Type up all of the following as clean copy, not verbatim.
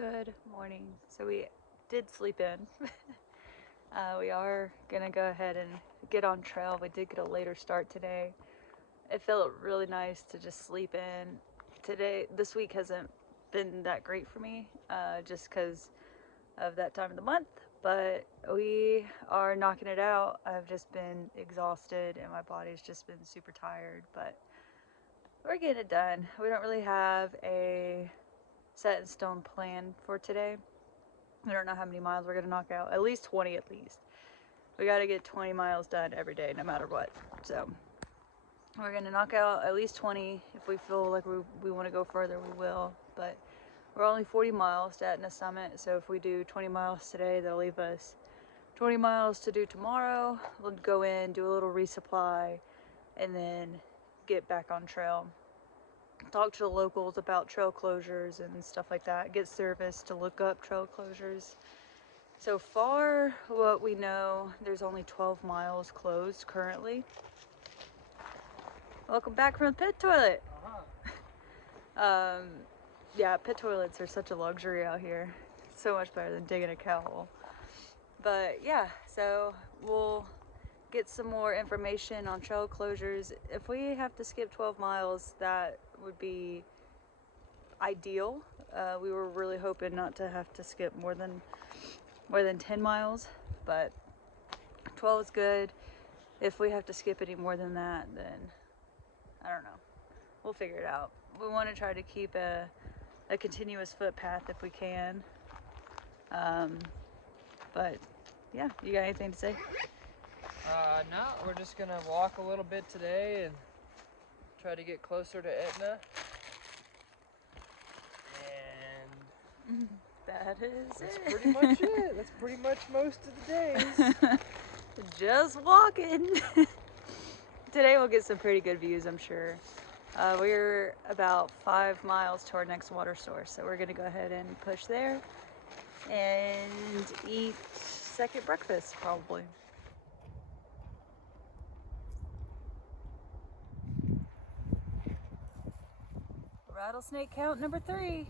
Good morning. So we did sleep in. We are gonna go ahead and get on trail. We did get a later start today. It felt really nice to just sleep in. This week hasn't been that great for me, just because of that time of the month. But we are knocking it out. I've just been exhausted and my body's just been super tired. But we're getting it done. We don't really have a set in stone plan for today. We don't know how many miles we're going to knock out. At least 20 at least. We got to get 20 miles done every day no matter what. So we're going to knock out at least 20. If we feel like we want to go further, we will. But we're only 40 miles to Etna Summit. So if we do 20 miles today, that'll leave us 20 miles to do tomorrow. We'll go in, do a little resupply, and then get back on trail. Talk to the locals about trail closures and stuff like that. Get service to look up trail closures. So far, what we know, there's only 12 miles closed currently. Welcome back from the pit toilet. Yeah, pit toilets are such a luxury out here. So much better than digging a cow hole. But yeah, so we'll get some more information on trail closures. If we have to skip 12 miles, that would be ideal. We were really hoping not to have to skip more than 10 miles, but 12 is good. If we have to skip any more than that, then I don't know. We'll figure it out. We want to try to keep a continuous footpath if we can. But yeah, you got anything to say? No, we're just gonna walk a little bit today and try to get closer to Etna. And That's pretty much it. That's pretty much most of the days. Just walking. Today we'll get some pretty good views, I'm sure. We're about 5 miles to our next water source, so we're gonna go ahead and push there and eat second breakfast probably. Rattlesnake count number 3.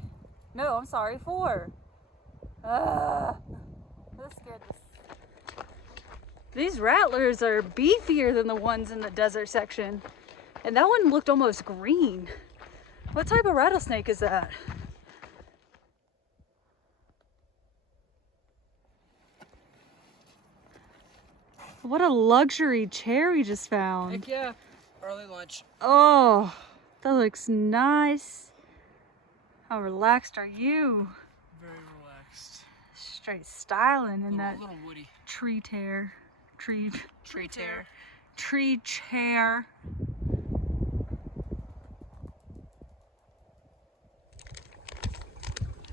No, I'm sorry, 4. That scared this. These rattlers are beefier than the ones in the desert section. And that one looked almost green. What type of rattlesnake is that? What a luxury chair we just found. Heck yeah, early lunch. Oh, that looks nice. How relaxed are you? Very relaxed. Straight styling in that little woody. tree chair. Tree Tree chair.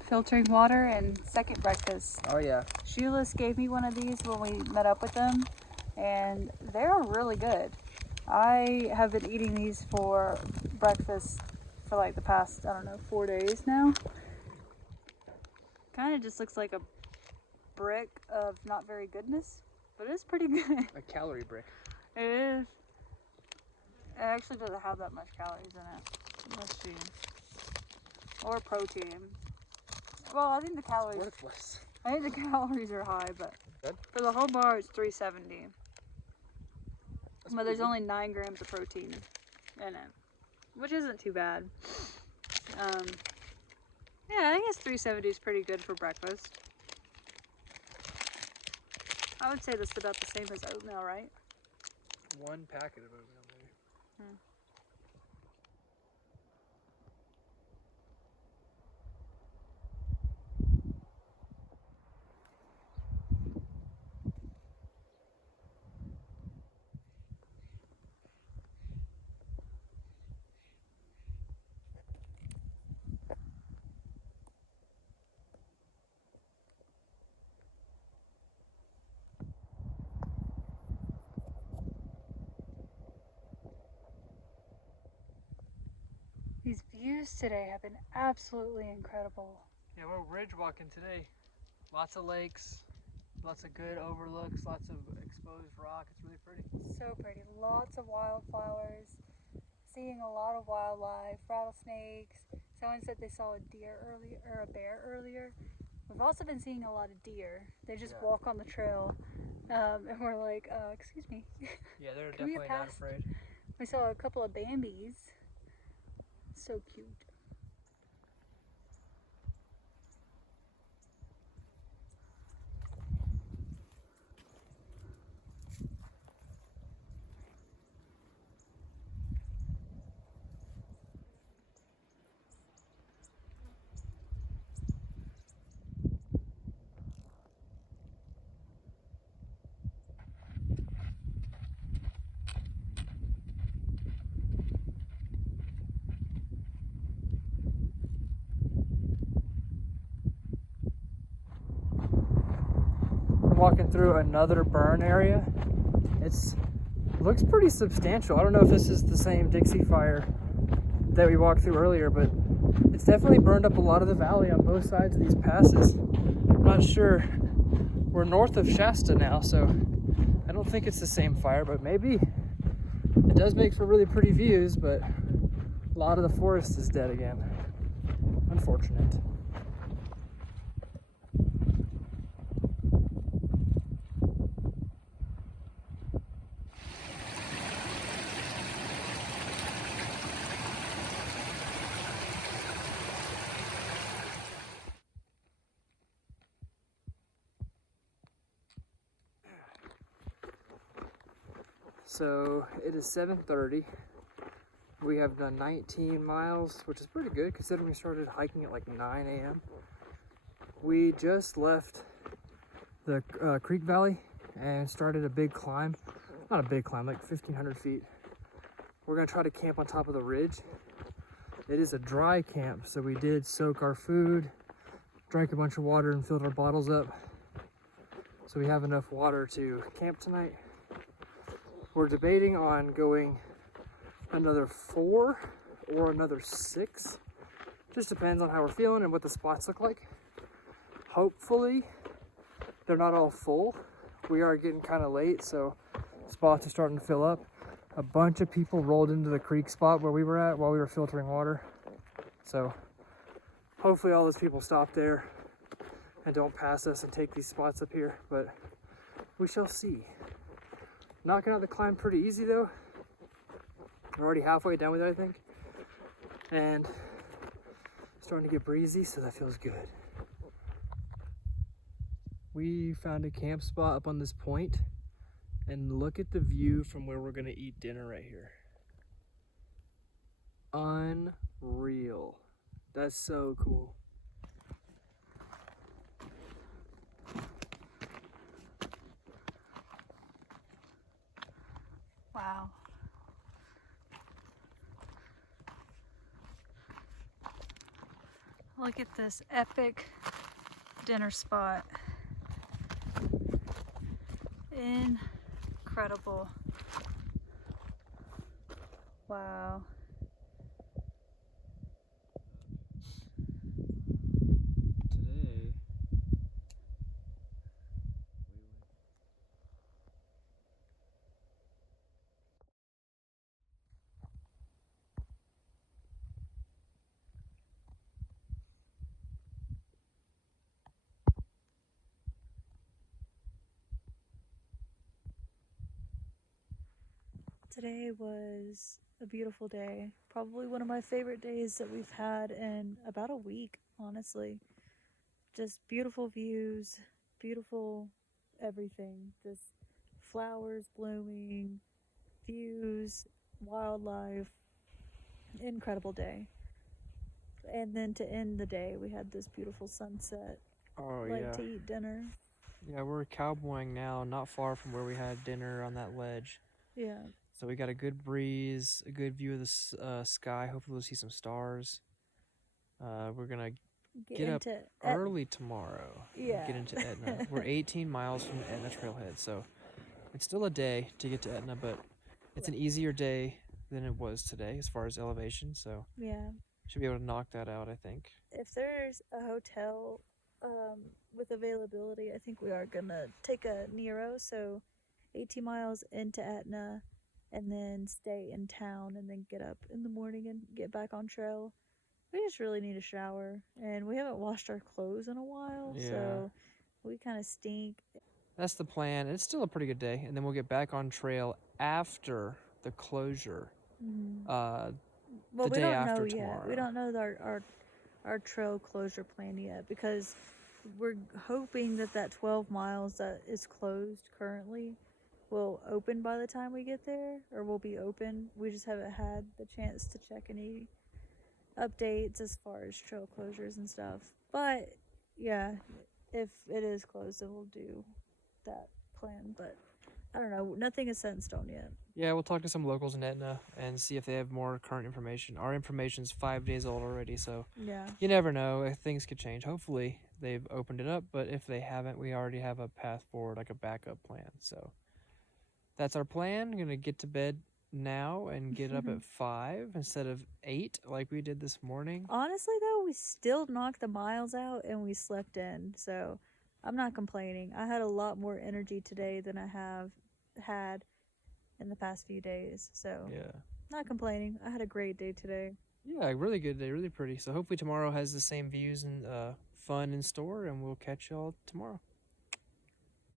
Filtering water and second breakfast. Oh yeah. Sheila's gave me one of these when we met up with them, and they're really good. I have been eating these for breakfast for like the past, 4 days now. Kind of just looks like a brick of not very goodness, but it's pretty good. A calorie brick. It is. It actually doesn't have that much calories in it. Let's see. Or protein. Well, I think the calories. Worthless. I think the calories are high, but Good. for the whole bar it's 370. That's But there's good. only 9 grams of protein in it, which isn't too bad. Yeah, I think it's 370 is pretty good for breakfast. I would say this is about the same as oatmeal, right? 1 packet of oatmeal maybe. These views today have been absolutely incredible. Yeah, we're ridge walking today. Lots of lakes, lots of good overlooks, lots of exposed rock. It's really pretty. So pretty. Lots of wildflowers. Seeing a lot of wildlife, rattlesnakes, Someone said they saw a deer earlier, or a bear earlier. We've also been seeing a lot of deer. They just walk on the trail, and we're like, excuse me. Yeah, they're Can we definitely get not past? afraid. We saw a couple of Bambis. So cute. Walking through another burn area. It looks pretty substantial. I don't know if this is the same Dixie fire that we walked through earlier, but it's definitely burned up a lot of the valley on both sides of these passes. I'm not sure. We're north of Shasta now, so I don't think it's the same fire, but maybe. It does make for really pretty views, but a lot of the forest is dead again. Unfortunate. So it is 7:30. We have done 19 miles, which is pretty good considering we started hiking at like 9 a.m. We just left the Creek Valley and started a big climb. Not a big climb, like 1,500 feet. We're gonna try to camp on top of the ridge. It is a dry camp, so we did soak our food, drank a bunch of water and filled our bottles up. So we have enough water to camp tonight. We're debating on going another 4 or another 6. Just depends on how we're feeling and what the spots look like. Hopefully they're not all full. We are getting kind of late, so spots are starting to fill up. A bunch of people rolled into the creek spot where we were at while we were filtering water. So hopefully all those people stop there and don't pass us and take these spots up here, but we shall see. Knocking out the climb pretty easy though. We're already halfway done with it, I think. And starting to get breezy, so that feels good. We found a camp spot up on this point, and look at the view from where we're gonna eat dinner right here. Unreal. That's so cool. Wow. Look at this epic dinner spot. Incredible. Wow. Today, Today was a beautiful day. Probably one of my favorite days that we've had in about a week, honestly. Just beautiful views, beautiful everything. Just flowers blooming, views, wildlife. Incredible day. And then to end the day, we had this beautiful sunset. oh Like yeah. to eat dinner. Yeah, we're cowboying now, not far from where we had dinner on that ledge. Yeah. So we got a good breeze, a good view of the sky. Hopefully we'll see some stars. We're gonna get up early tomorrow. Yeah. Get into Etna. We're 18 miles from the Etna trailhead, so it's still a day to get to Etna, but it's an easier day than it was today as far as elevation. So Yeah. should be able to knock that out, I think. If there's a hotel with availability, I think we are gonna take a Nero, so 18 miles into Etna, and then stay in town, and then get up in the morning and get back on trail. We just really need a shower, and we haven't washed our clothes in a while, Yeah. so we kind of stink. That's the plan. It's still a pretty good day, and then we'll get back on trail after the closure. Well, The we day don't know after yet. We tomorrow. don't know our trail closure plan yet because we're hoping that that 12 miles that is closed currently will open by the time we get there, or will be open. We just haven't had the chance to check any updates as far as trail closures and stuff. But yeah, if it is closed, then we'll do that plan. But I don't know. Nothing is set in stone yet. Yeah, we'll talk to some locals in Etna and see if they have more current information. Our information's 5 days old already, so Yeah. you never know. Things could change. Hopefully, they've opened it up, but if they haven't, we already have a path forward, like a backup plan. So that's our plan. I'm gonna get to bed now and get up at 5 instead of 8 like we did this morning. Honestly, though, we still knocked the miles out and we slept in, so I'm not complaining. I had a lot more energy today than I have had in the past few days, so Yeah. not complaining. I had a great day today. Yeah, really good day, really pretty. So hopefully tomorrow has the same views and fun in store, and we'll catch y'all tomorrow.